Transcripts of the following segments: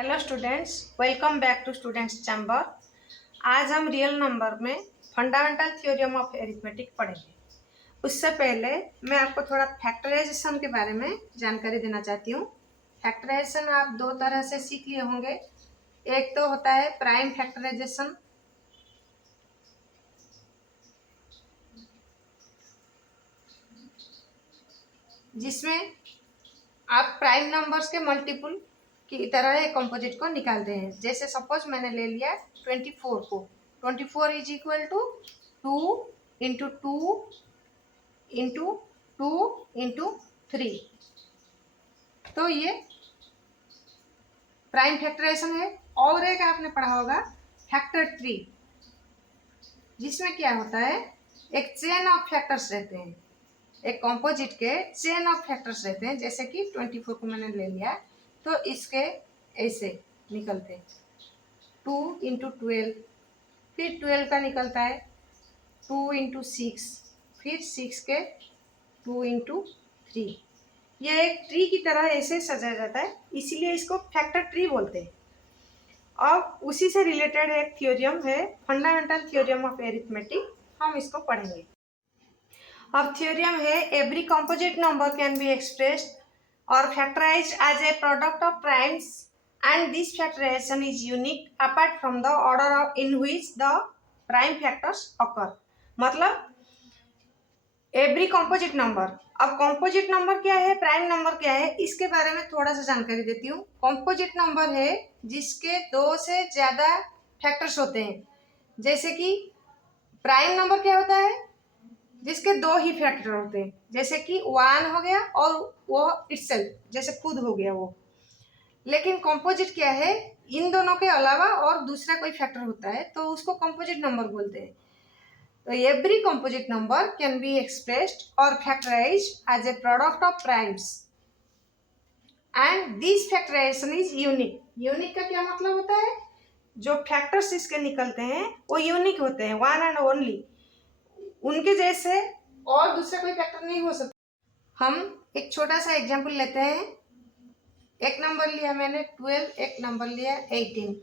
Hello students, welcome back to Students Chamber. आज हम real number में फंडामेंटल थ्योरम ऑफ एरिथमेटिक पढ़ेंगे। उससे पहले मैं आपको थोड़ा फैक्टराइजेशन के बारे में जानकारी देना चाहती हूँ। फैक्टराइजेशन आप दो तरह से सीख लिए होंगे। एक तो होता है प्राइम फैक्टराइजेशन, जिसमें आप प्राइम नंबर्स के मल्टीपल की तरह एक कंपोजिट को निकालते हैं। जैसे सपोज मैंने ले लिया 24 को। 24 is equal to 2 into 2 into 2 into 3। तो ये प्राइम फैक्टराइजेशन है। और एक आपने पढ़ा होगा फैक्टर ट्री, जिसमें क्या होता है, एक चेन ऑफ फैक्टर्स रहते हैं। एक कंपोजिट के चेन ऑफ फैक्टर्स रहते हैं। जैसे कि 24 को मैंने ले लिया तो इसके ऐसे निकलते हैं 2 इंटू 12, फिर 12 का निकलता है 2 इंटू 6, फिर 6 के 2 इंटू 3। यह एक ट्री की तरह ऐसे सजाया जाता है, इसीलिए इसको फैक्टर ट्री बोलते हैं। अब उसी से रिलेटेड एक थ्योरम है फंडामेंटल थ्योरम ऑफ एरिथमेटिक, हम इसको पढ़ेंगे। अब थ्योरम है every composite number can be expressed or factorized as a product of primes, and this factorization is unique apart from the order in which the prime factors occur। मतलब every composite number, अब composite number क्या है, prime number क्या है, इसके बारे में थोड़ा सा जानकारी देती हूँ। कंपोजिट नंबर है जिसके दो से ज्यादा फैक्टर्स होते हैं। जैसे कि प्राइम नंबर क्या होता है, जिसके दो ही फैक्टर होते हैं। जैसे कि 1 हो गया और वो इटसेल्फ जैसे खुद हो गया वो। लेकिन कंपोजिट क्या है, इन दोनों के अलावा और दूसरा कोई फैक्टर होता है तो उसको कंपोजिट नंबर बोलते हैं। तो every composite number can be expressed or factorised as a product of primes and this factorisation is unique. Unique का क्या मतलब होता है, जो फैक्टर्स इसके निकलते हैं वो यूनिक होते हैं, वन एंड ओनली। उनके जैसे और दूसरा कोई फैक्टर नहीं हो सकता। हम एक छोटा सा एग्जांपल लेते हैं। एक नंबर लिया मैंने 12, एक नंबर लिया 18।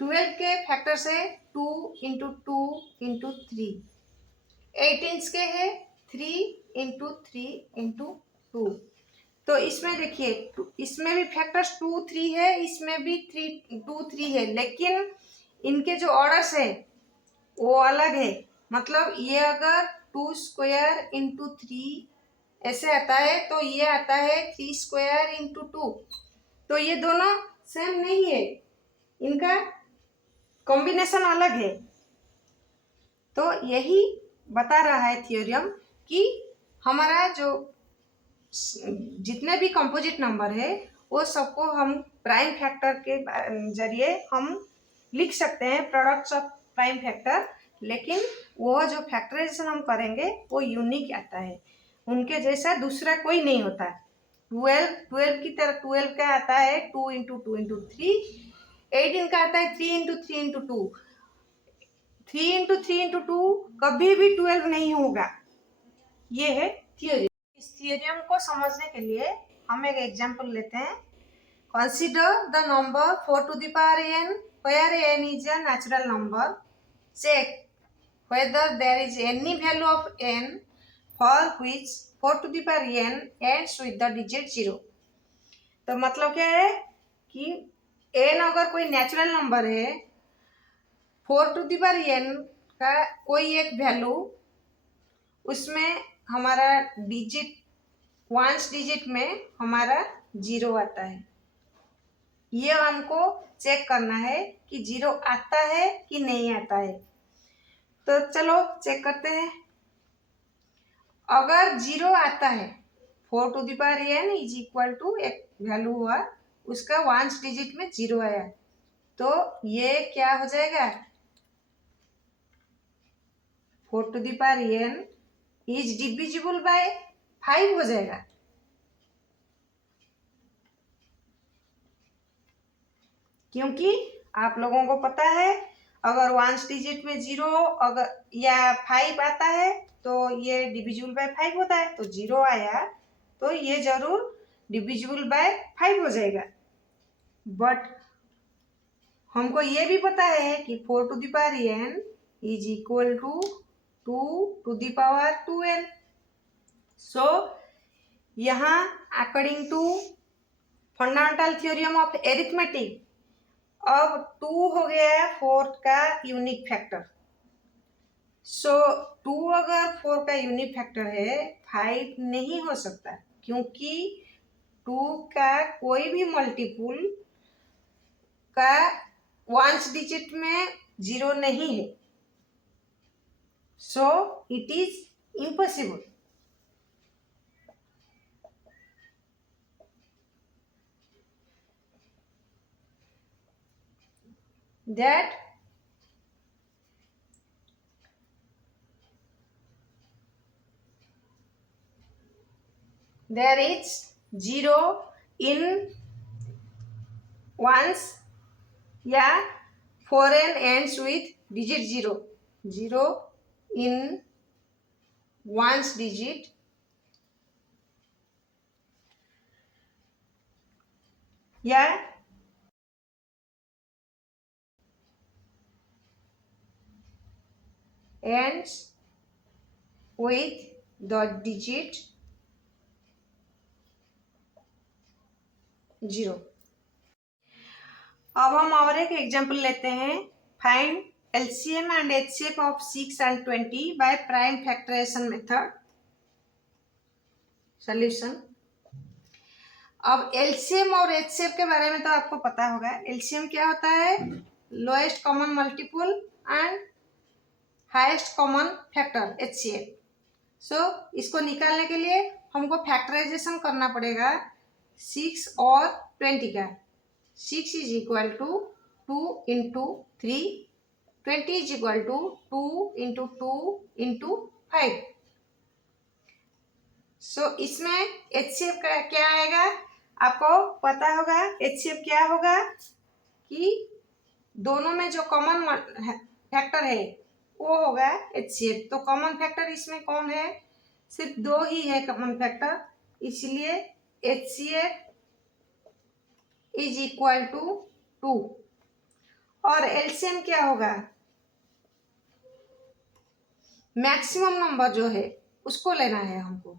12 के फैक्टर से 2 इंटू 2 इंटू 3। 18 के है 3 इंटू 3 इंटू 2। तो इसमें देखिए, इसमें भी फैक्टर्स 2 3 है, इसमें भी 3 2 3 है, लेकिन इनके जो ऑर्डर्स है वो अलग है। मतलब ये अगर 2 स्क्वायर इंटू 3 ऐसे आता है तो ये आता है 3 स्क्वायर इंटू 2। तो ये दोनों सेम नहीं है, इनका कॉम्बिनेशन अलग है। तो यही बता रहा है थ्योरम कि हमारा जो जितने भी कंपोजिट नंबर है वो सबको हम प्राइम फैक्टर के जरिए हम लिख सकते हैं, प्रोडक्ट्स ऑफ प्राइम फैक्टर। लेकिन वो जो फैक्टराइजेशन हम करेंगे वो यूनिक आता है, उनके जैसा दूसरा कोई नहीं होता। 12 की तरह 12 का आता है 2 इंटू 2 इंटू 3। 18 का आता है 3 इंटू 3 इंटू 2। 3 इंटू 3 इंटू 2 कभी भी 12 नहीं होगा। ये है थियोरी। इस थियोरम को समझने के लिए हम एक एग्जांपल लेते हैं। Consider the number 4 to the power n where n is a natural number. Check whether there is any value of n for which 4 to the power n ends with the digit 0। तो मतलब क्या है कि n अगर कोई natural number है, 4 to the power n का कोई एक वैल्यू, उसमें हमारा डिजिट वंस डिजिट में हमारा 0 आता है। ये हमको चेक करना है कि 0 आता है कि नहीं आता है। तो चलो चेक करते हैं। अगर 0 आता है, 4 to the power n is equal to एक वैल्यू हुआ, उसका वंस डिजिट में 0 आया, तो ये क्या हो जाएगा, 4 to the power n is divisible by 5 हो जाएगा। क्योंकि आप लोगों को पता है अगर वंस डिजिट में 0 अगर या 5 आता है तो ये डिविजिबल बाय 5 होता है। तो 0 आया तो ये जरूर डिविजिबल बाय 5 हो जाएगा। बट हमको ये भी पता है कि 4 to the power n is equal to 2 to the power 2n। So यहाँ according to fundamental theorem of arithmetic अब 2 हो गया है 4 का यूनिक फैक्टर। सो 2 अगर 4 का यूनिक फैक्टर है 5 नहीं हो सकता, क्योंकि 2 का कोई भी मल्टीपुल का वंस डिजिट में 0 नहीं है। So it is impossible. that there is 0 in ones या 4n ends with digit 0 0 in ones digit या ends with the digit 0। अब हम और एक एग्जांपल लेते हैं। Find LCM and HCF of 6 and 20 by prime factorization method. Solution. अब LCM और एचसीएफ के बारे में तो आपको पता होगा। एलसीएम क्या होता है? Lowest common multiple and highest common factor HCF. So इसको निकालने के लिए हमको फैक्टराइजेशन करना पड़ेगा 6 और 20 का। 6 is equal to 2 into 3, 20 is equal to 2 into 2 into 5। So इसमें एचसीएफ का क्या आएगा? आपको पता होगा एचसीएफ क्या होगा कि दोनों में जो कॉमन फैक्टर है वो होगा एचसीएफ। तो कॉमन फैक्टर इसमें कौन है? सिर्फ 2 ही है कॉमन फैक्टर, इसलिए एचसीएफ इज इक्वल टू 2। और एलसीएम क्या होगा? मैक्सिमम नंबर जो है उसको लेना है हमको।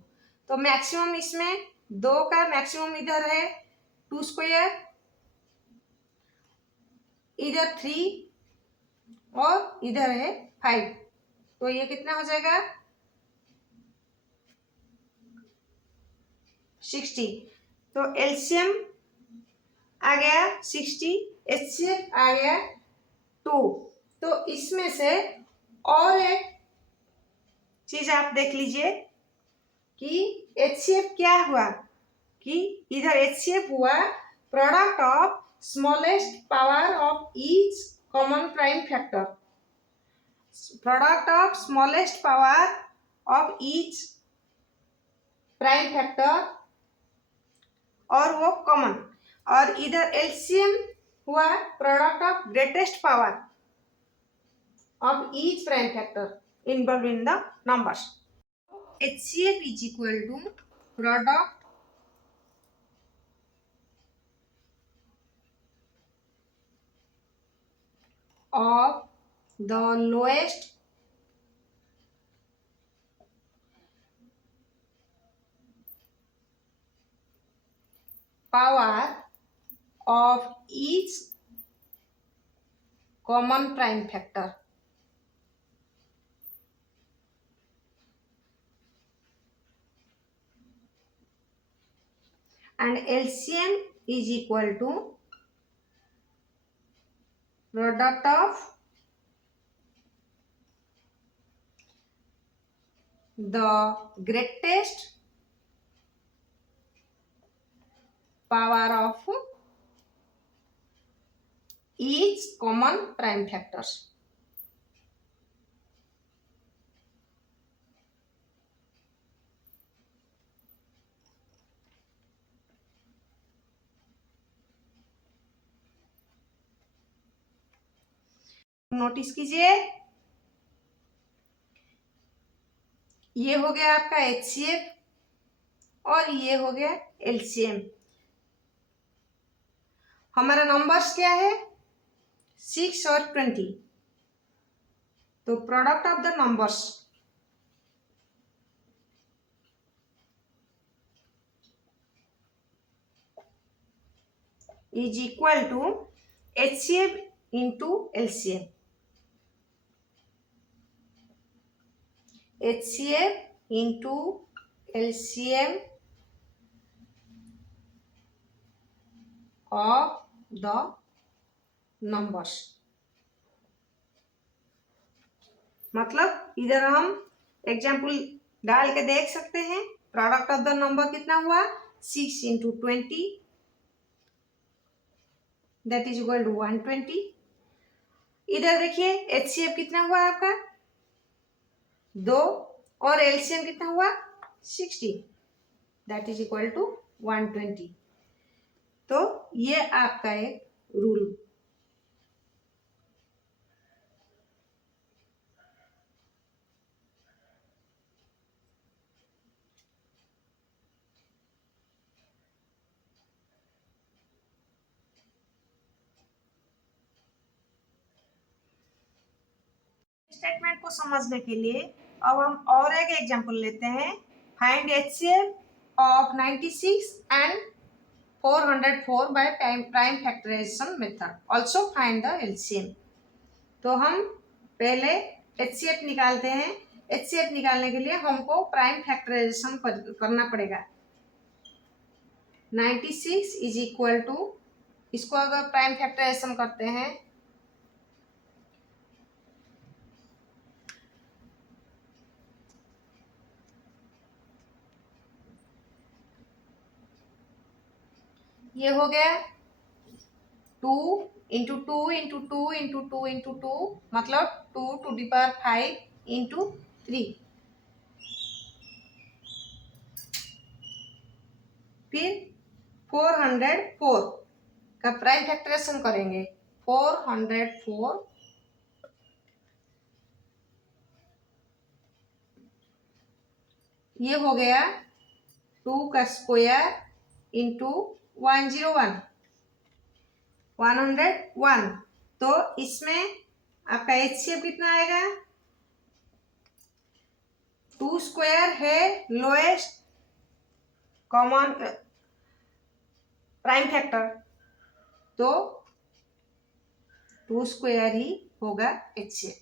तो मैक्सिमम इसमें 2 का मैक्सिमम इधर है 2 स्क्वायर, इधर 3 और इधर है 5। तो ये कितना हो जाएगा? 60। तो एलसीएम आ गया 60, एचसीएफ आ गया 2। तो इसमें से और एक चीज आप देख लीजिए कि एचसीएफ क्या हुआ कि इधर एचसीएफ हुआ product of smallest power of each common prime factor. Product of smallest power of each prime factor और वो कॉमन। और इधर एलसीएम हुआ product of greatest power of each prime factor involve in the numbers. HCF is equal to product of the lowest power of each common prime factor। and LCM is equal to product of the greatest power of each common prime factors। Notice कीजिए ये हो गया आपका HCF और ये हो गया LCM। हमारा नंबर्स क्या है? 6 और 20, तो product of the numbers is equal to HCF into LCM. HCF into LCM of the numbers. मतलब इधर हम एग्जाम्पल डाल के देख सकते हैं। प्रोडक्ट ऑफ द नंबर कितना हुआ, 6 into 20, that is equal to 120। इधर देखिए HCF कितना हुआ आपका 2 और LCM कितना हुआ 60, दैट इज इक्वल टू 120। तो ये आपका एक रूल। स्टेटमेंट को समझने के लिए अब हम और एक एग्जांपल लेते हैं। Find HCF of 96 and 404 by prime factorization method, also find the LCM। तो हम पहले HCF निकालते हैं। HCF निकालने के लिए हमको प्राइम फैक्टराइजेशन करना पड़ेगा। 96 इज इक्वल टू, इसको अगर प्राइम फैक्टराइजेशन करते हैं ये हो गया 2 इंटू 2 इंटू 2 इंटू 2 इंटू 2, मतलब 2 टू द पावर 5 इंटू 3। फिर 404 का प्राइम फैक्टराइजेशन करेंगे। 404 ये हो गया 2 का स्क्वायर इंटू 101, 101। तो इसमें आपका HCF कितना आएगा, 2 स्क्वायर है लोएस्ट कॉमन प्राइम फैक्टर, तो 2 स्क्वायर ही होगा HCF।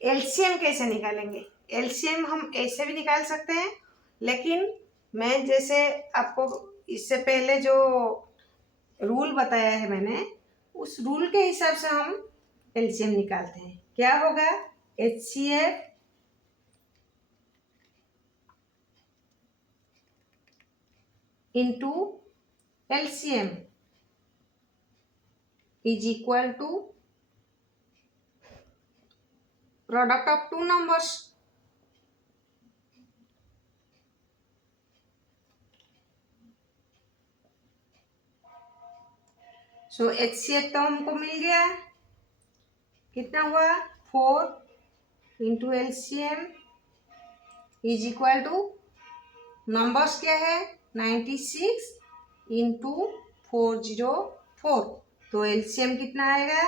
LCM कैसे निकालेंगे, LCM हम ऐसे भी निकाल सकते हैं, लेकिन मैं जैसे आपको इससे पहले जो रूल बताया है मैंने, उस रूल के हिसाब से हम LCM निकालते हैं। क्या होगा, HCF into LCM is equal to product of two numbers. So HCF तो हमको मिल गया, कितना हुआ 4 into LCM is equal to, numbers क्या है 96 इंटू 404, तो LCM कितना आएगा,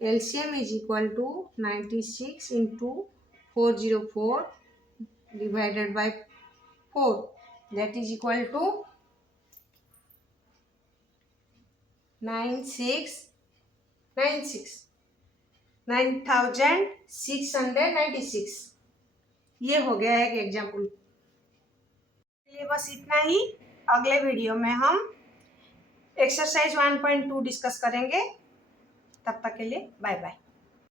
LCM is equal to 96 into 404 divided by 4, that is equal to 9696। ये हो गया एक एग्जाम्पल। चलिए बस इतना ही। अगले वीडियो में हम एक्सरसाइज 1.2 डिस्कस करेंगे। तब तक के लिए बाय बाय।